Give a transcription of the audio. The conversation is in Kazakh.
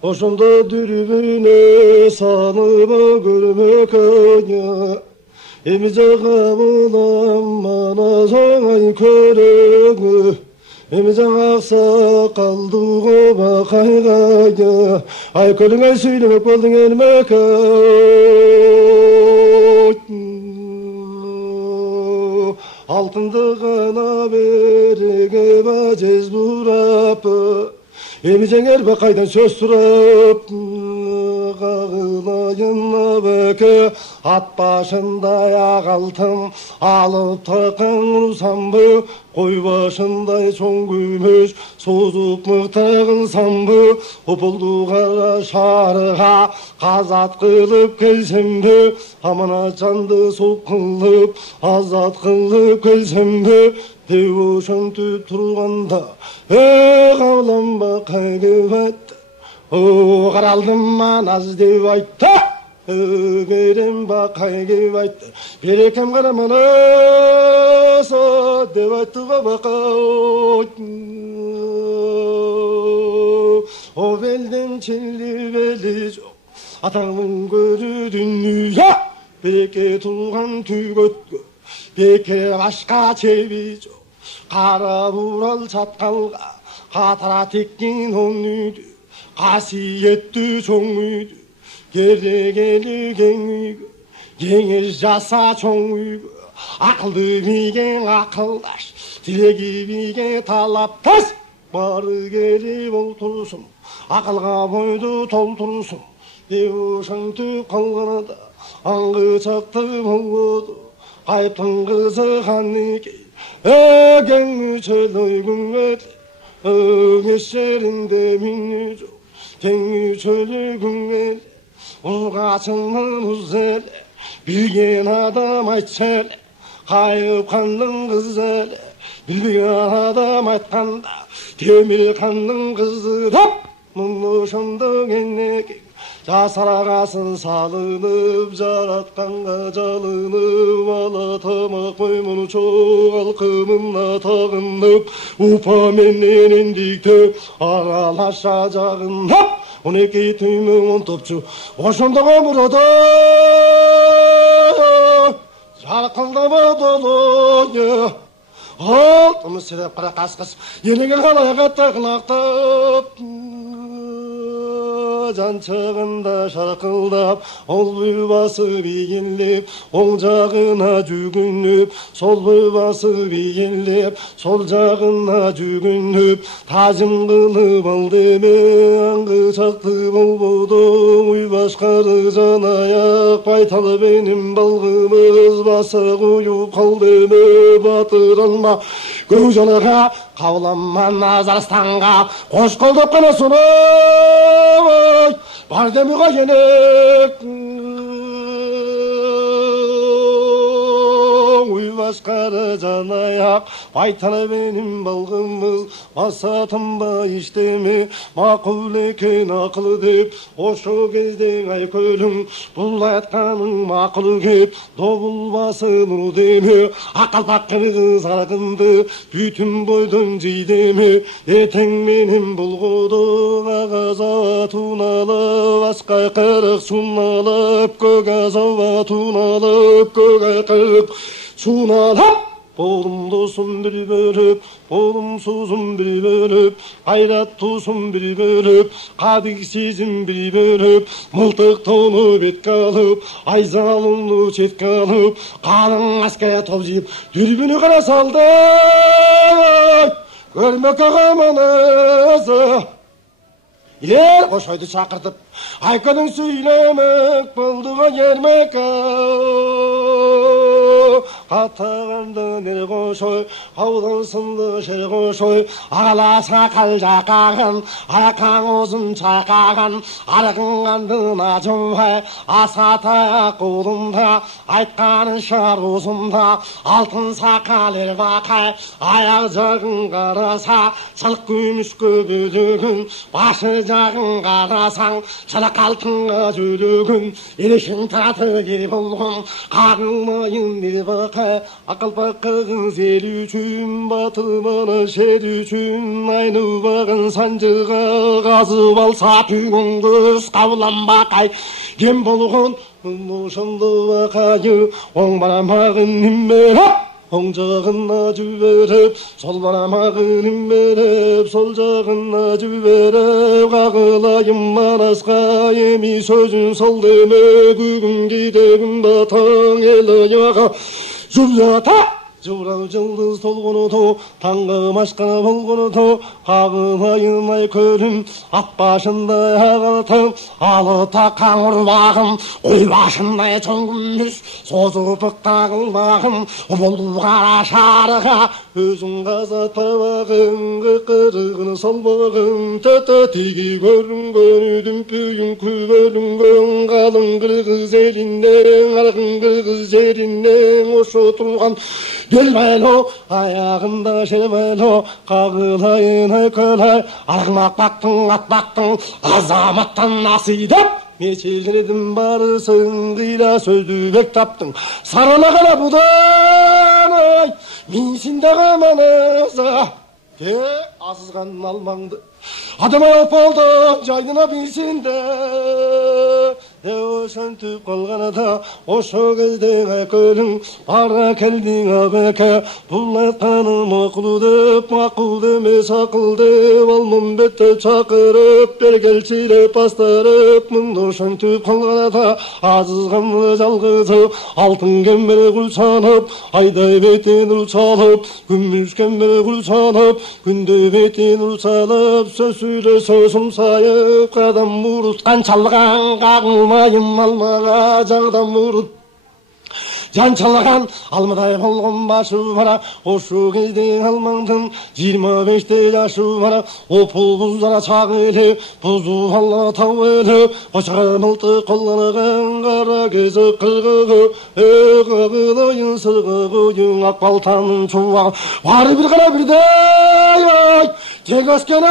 Ошондо дүрбүнө саныма көрмөк anya. Эми жагабылам мана соңай көрөңү. Эми жаңа сакалдыго бакайгая. Айкөлүңө сүйлөмөк болдуң элмек. Алтынды гана береге бажез бурап. Эми жеңер бакайдан сөз сурап. Кагылайын беке ат башындай ак алтын алып такың урсамбы, кой башындай чоң күмүш созуп мыкта кылсамбы, ополду кара шаарга казат кылып келсемби, амана жанды сук кылып азат кылып келсемби, деп ошентип турганда кабыланба кайгыбайт. Каралдым аз деп айтты, берем бакай деп айтты. Берекем караманаса деп айтты бакай. О белден чили бели жок, атаңдын көрү дүнүйө. Береке турган түгөткө, беке башка чеби жок. Кара бурал чаткалга катара теккен он үйдү. Касиеттүү чоң үйдү, керегели кең үйгө, кеңеш жаса чоң үйгө, акылды биген акылдаш, тилеги биген талапташ, бары келип олтурсун, акылга бойду толтурсун, деп ошентип калганда аңгы чакты болбоду, кайыптын кызы канеке, кең чөл ойгүнгө, өңешеринде мини жок. Теңи чөлүгүңе ургачыңын узеле, билген адам айтчеле, кайып кандын кызы эле, билбеген адам айтканда темир кандын кызы деп, муну ошондо кенеке жасарагасын салынып, жаратканга жалынып, ала тамак моймуну чоң алкымына тагынып, упа менен эндиктеп аралаша жагынып, 12 түймө 10 топчу ошондого мурада жаркылдап долоя. Алтын сиреп кара каскыс енеге калайга тагылактап, жанчагында шаркылдап, ол басып ийгилеп, оң жагына жүгүнүп, сол басып ийгилеп, сол жагына жүгүнүп, тажым кылып алды эме, аңгы чакты болбоду, уй башкары жан аяк, байтал менен балгымыз баса коюп калды эме, батыр алма көз жанага, кабыланма Назарстанга, кош колдоп кана сунай, бар демига енек. Уй башкары жан аяк, байтал менен балгымыз баса тынбай иштеме, макул экен акыл деп, ошо кезде айкөлүң бул айтканың макул кеп, добулбасын ур деме, акалпак кыргыз аргынды бүтүн бойдон жийдеме, этең менен болгоду кагаз абатын алып, аскай кырык сун алып, көк азаба тун алып, көк айкып сун алып, болумдусун бир бөлүп, болумсузун бир бөлүп, кайраттуусун бир бөлүп, кадиксизин бир бөлүп, мылтыктоону бетке алып, айзалууну четке алып, калың аскерге топ жыйып, дүрбүнү кара салды, көрмөккө каманызы. Ел кошойду чакыртып, айкөлүң сүйлөмөк болду го ермек. Катаганда нер кошой, кабылан сынды шер кошой, агала сакал жакаган, акаң озун чакаган, аркың кандын ажыбай, асата колунда, айтканын шар озунда, алтын сакал эр бакай, аяк жагын караса, чылык күмүшкө бөлөгүн, башы жагын карасаң, чылык алтынга жөлөгүн, элешиң таты кер болгон, кагылмайын эр бакай. ақылпаққа қыз ел үшін, батылманы шер үшін, айныбағын санжыға қазып алса түйін күз қабыланбақай. Кем болған ұшынды бақайы, оң барамағын немеріп, оң жағына жіберіп, сол барамағын немеріп, сол жағына жіберіп, қағылайым манасқа еми сөзін сол деме, күгін кейдегін батаң елі яға жүзата. Журау жылдыз толғыны таңғы машқа болғыны қағылайын ай көлім, ат башындай ағылтым, алыта қаңыр бағым, қой башындай чоң күндіз, созып тағылмағым, болу қара шарыға, өзің қазат бағым, қырғыны сол бағым, тәтәтігі көрінген, дүмпүйін күбөлінген, қалың қырғыз елінен, арғын қырғыз жерінен, ошы тұрған Gelmelo, ayağında şelmelo, kağılayın ökölay, argımak baktın, at baktın, azamattan nasidep. Meçildirdim barısın, gıyla sözlü bek taptın. Sarına kala budan, ay, minsin de kamanıza. Azızgan almandı, adıma yop oldu, caydına bilsin de. Söntüp қалғаны да, ошо кезде көлің, бара келдің абеке, бұл айтқаным мақұл демес ақыл деп, алмын бетті шақырып, бергелшілеп бастырып, мұнды сөntüп қалғаны да, азызғанды жалғызып, алтын кембер құл санып, айдай бетен ұл салып, күміс кембер құл санып, күнде бетен ұл салып, сөз сөйле сөзім сайып, қадам ұрысқан çalған қағылмайым алмаға жағдан ұрып Жанчалаған алмадай болған башы бара, ошу кезде алмаңдың 25-те жашы бара, опыл бұздара чағы елі, бұзу алла тау елі, қошқа мылты қолланған қара кезі қырғығы, қағылайын сырғығың, ақ балтаның чуағы, бары бір қара бірдей, тек өскен